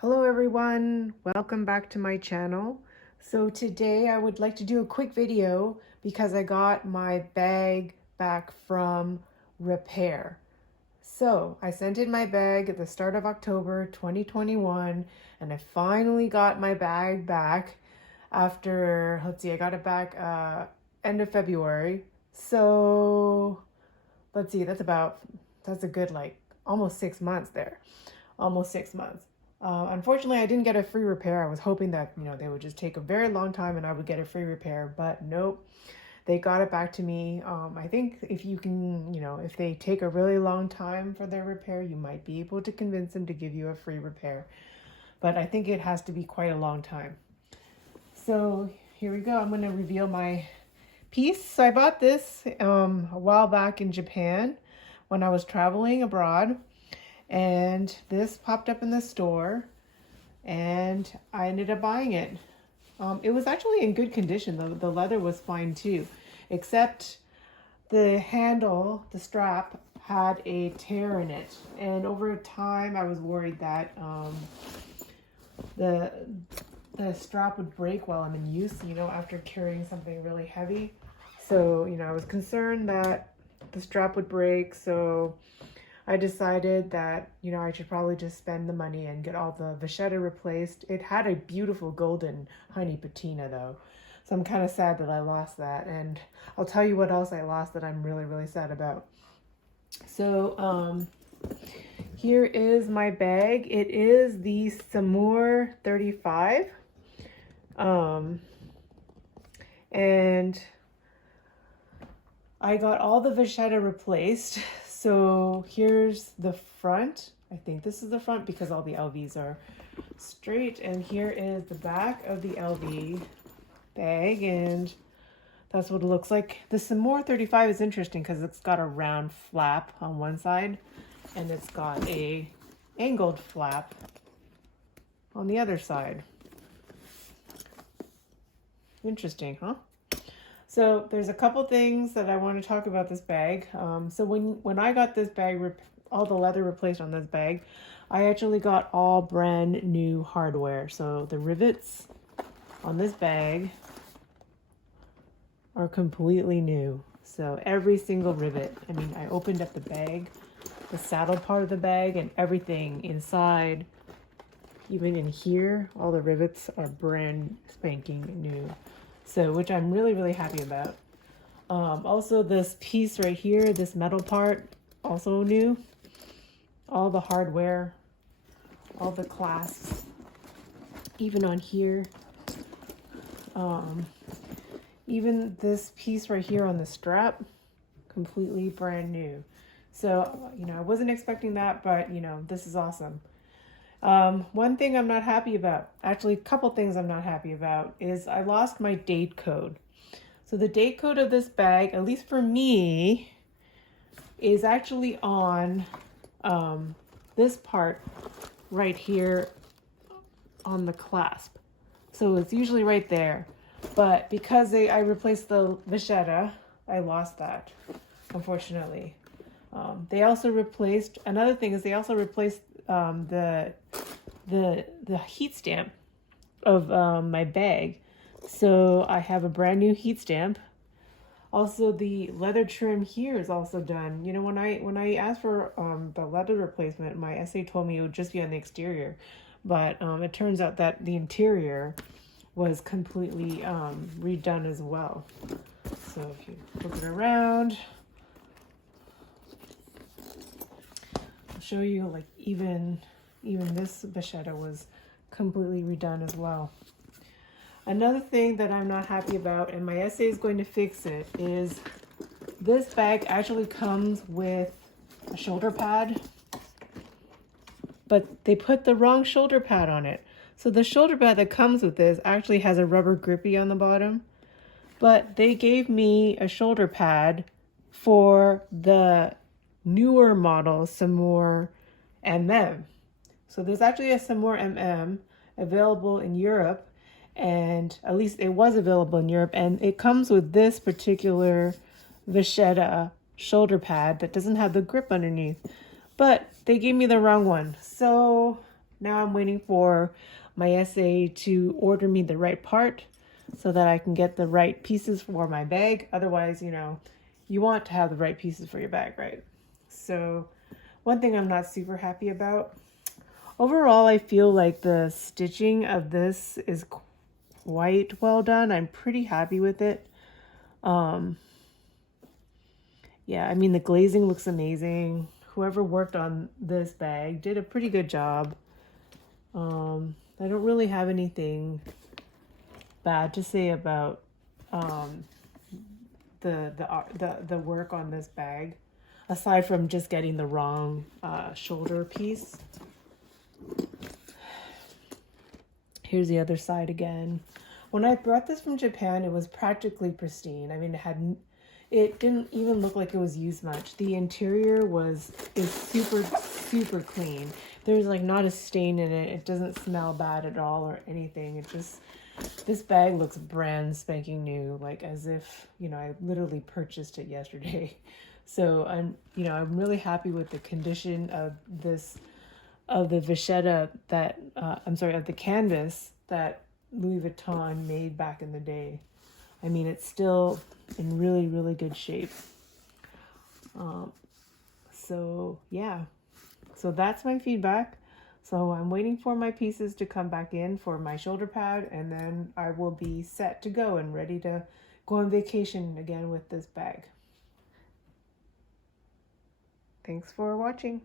Hello everyone, welcome back to my channel. So today I would like to do a quick video because I got my bag back from repair. So I sent in my bag at the start of October 2021 and I finally got my bag back after, I got it back end of February. So that's a good almost 6 months there. Almost 6 months. Unfortunately, I didn't get a free repair. I was hoping that, they would just take a very long time and I would get a free repair, but nope. They got it back to me. I think if you can, if they take a really long time for their repair, you might be able to convince them to give you a free repair. But I think it has to be quite a long time. So here we go. I'm going to reveal my piece. So I bought this a while back in Japan when I was traveling abroad. And this popped up in the store and I ended up buying it. It was actually in good condition. The leather was fine too, except the handle, the strap, had a tear in it. And over time, I was worried that the strap would break while I'm in use, after carrying something really heavy. So, I was concerned that the strap would break. So I decided that, I should probably just spend the money and get all the Vachetta replaced. It had a beautiful golden honey patina though. So I'm kind of sad that I lost that. And I'll tell you what else I lost that I'm really, really sad about. So here is my bag. It is the Saumur 35. And I got all the Vachetta replaced. So here's the front. I think this is the front because all the LVs are straight. And here is the back of the LV bag. And that's what it looks like. The Saumur 35 is interesting because it's got a round flap on one side. And it's got a angled flap on the other side. Interesting, huh? So there's a couple things that I want to talk about this bag. So when I got this bag, all the leather replaced on this bag, I actually got all brand new hardware. So the rivets on this bag are completely new. So every single rivet. I mean, I opened up the bag, the saddle part of the bag, and everything inside, even in here, all the rivets are brand spanking new. So, which I'm really, really happy about. Also this piece right here, this metal part, also new. All the hardware, all the clasps, even on here. Even this piece right here on the strap, completely brand new. So, I wasn't expecting that, but, this is awesome. One thing I'm not happy about, actually a couple things I'm not happy about, is I lost my date code. So the date code of this bag, at least for me, is actually on this part right here on the clasp. So it's usually right there. But because I replaced the Vachetta, I lost that, unfortunately. They also replaced, another thing is they also replaced the heat stamp of my bag. So I have a brand new heat stamp. Also, the leather trim here is also done. When I asked for the leather replacement, my SA told me it would just be on the exterior, but it turns out that the interior was completely redone as well. So if you flip it around, I'll show you even this Vachetta was completely redone as well. Another thing that I'm not happy about, and my SA is going to fix it, is this bag actually comes with a shoulder pad, but they put the wrong shoulder pad on it. So the shoulder pad that comes with this actually has a rubber grippy on the bottom, but they gave me a shoulder pad for the newer model Saumur MM. So there's actually a Saumur MM available in Europe, and at least it was available in Europe, and it comes with this particular Vachetta shoulder pad that doesn't have the grip underneath, but they gave me the wrong one. So Now I'm waiting for my SA to order me the right part so that I can get the right pieces for my bag. Otherwise, you know, you want to have the right pieces for your bag, right? So one thing I'm not super happy about. Overall, I feel like the stitching of this is quite well done. I'm pretty happy with it. Yeah, I mean, the glazing looks amazing. Whoever worked on this bag did a pretty good job. I don't really have anything bad to say about the work on this bag, aside from just getting the wrong shoulder piece. Here's the other side again. When I brought this from Japan, it was practically pristine. I mean, it didn't even look like it was used much. The interior is super clean. There's like not a stain in it. It doesn't smell bad at all or anything. This bag looks brand spanking new, like as if, you know, I literally purchased it yesterday. So I'm really happy with the condition of the Vachetta of the canvas that Louis Vuitton made back in the day. I mean, it's still in really good shape. So yeah, so that's my feedback. So I'm waiting for my pieces to come back in for my shoulder pad, and then I will be set to go and ready to go on vacation again with this bag. Thanks for watching.